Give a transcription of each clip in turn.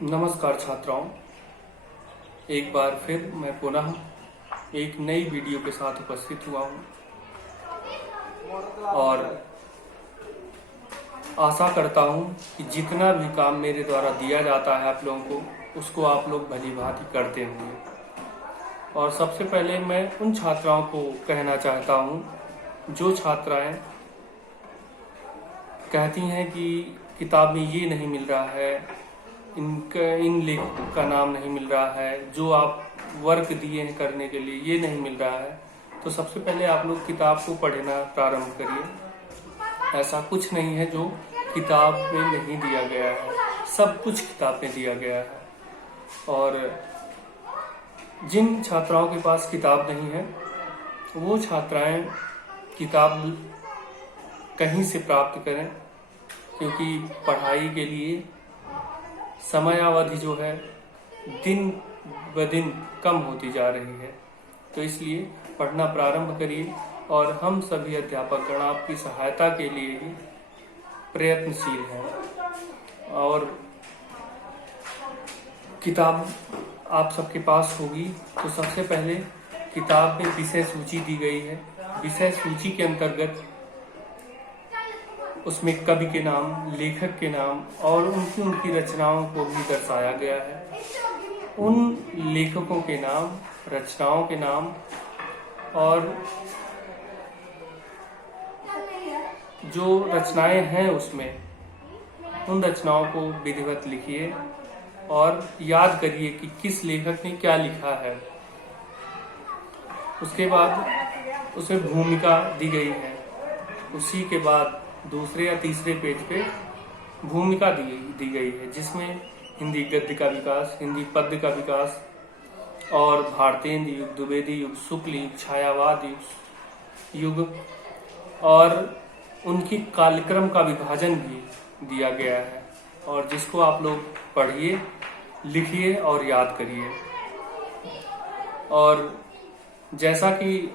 नमस्कार छात्राओं, एक बार फिर मैं पुनः एक नई वीडियो के साथ उपस्थित हुआ हूँ और आशा करता हूँ कि जितना भी काम मेरे द्वारा दिया जाता है आप लोगों को, उसको आप लोग भली भांति करते होंगे। और सबसे पहले मैं उन छात्राओं को कहना चाहता हूँ जो छात्राएं कहती हैं कि किताब में ये नहीं मिल रहा है, इन लेखकों का नाम नहीं मिल रहा है, जो आप वर्क दिए हैं करने के लिए ये नहीं मिल रहा है। तो सबसे पहले आप लोग किताब को पढ़ना प्रारंभ करिए। ऐसा कुछ नहीं है जो किताब में नहीं दिया गया है, सब कुछ किताब में दिया गया है। और जिन छात्राओं के पास किताब नहीं है वो छात्राएं किताब कहीं से प्राप्त करें, क्योंकि पढ़ाई के लिए समयावधि जो है दिन ब दिन कम होती जा रही है। तो इसलिए पढ़ना प्रारंभ करिए और हम सभी अध्यापकगण आपकी सहायता के लिए ही प्रयत्नशील हैं। और किताब आप सबके पास होगी तो सबसे पहले किताब में विषय सूची दी गई है। विषय सूची के अंतर्गत उसमें कवि के नाम, लेखक के नाम और उनकी रचनाओं को भी दर्शाया गया है। उन लेखकों के नाम, रचनाओं के नाम और जो रचनाएं हैं उसमें, उन रचनाओं को विधिवत लिखिए और याद करिए कि किस लेखक ने क्या लिखा है। उसके बाद उसे भूमिका दी गई है। उसी के बाद दूसरे या तीसरे पेज पे भूमिका दी गई है, जिसमें हिंदी गद्य का विकास, हिंदी पद्य का विकास और भारतेंद्र युग, द्विवेदी युग, शुक्ल युग, छायावाद युग और उनकी कालक्रम का विभाजन भी दिया गया है। और जिसको आप लोग पढ़िए, लिखिए और याद करिए। और जैसा कि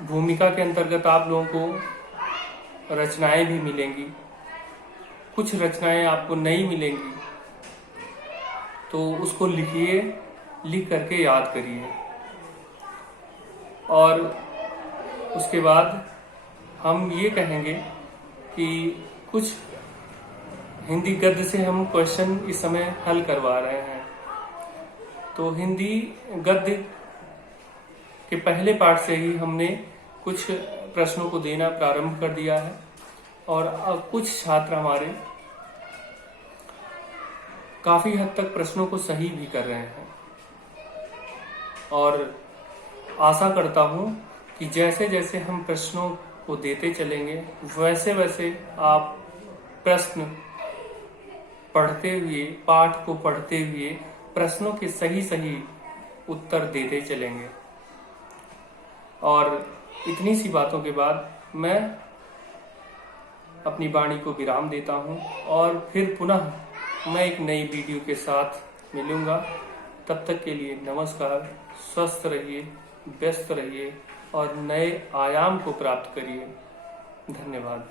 भूमिका के अंतर्गत आप लोगों को रचनाएं भी मिलेंगी, कुछ रचनाएं आपको नहीं मिलेंगी, तो उसको लिखिए, लिख करके याद करिए। और उसके बाद हम ये कहेंगे कि कुछ हिंदी गद्य से हम क्वेश्चन इस समय हल करवा रहे हैं। तो हिंदी गद्य के पहले पार्ट से ही हमने कुछ प्रश्नों को देना प्रारंभ कर दिया है और अब कुछ छात्र हमारे काफी हद तक प्रश्नों को सही भी कर रहे हैं। और आशा करता हूं कि जैसे जैसे हम प्रश्नों को देते चलेंगे वैसे वैसे आप प्रश्न पढ़ते हुए, पाठ को पढ़ते हुए प्रश्नों के सही सही उत्तर देते चलेंगे। और इतनी सी बातों के बाद मैं अपनी वाणी को विराम देता हूं और फिर पुनः मैं एक नई वीडियो के साथ मिलूंगा। तब तक के लिए नमस्कार। स्वस्थ रहिए, व्यस्त रहिए और नए आयाम को प्राप्त करिए। धन्यवाद।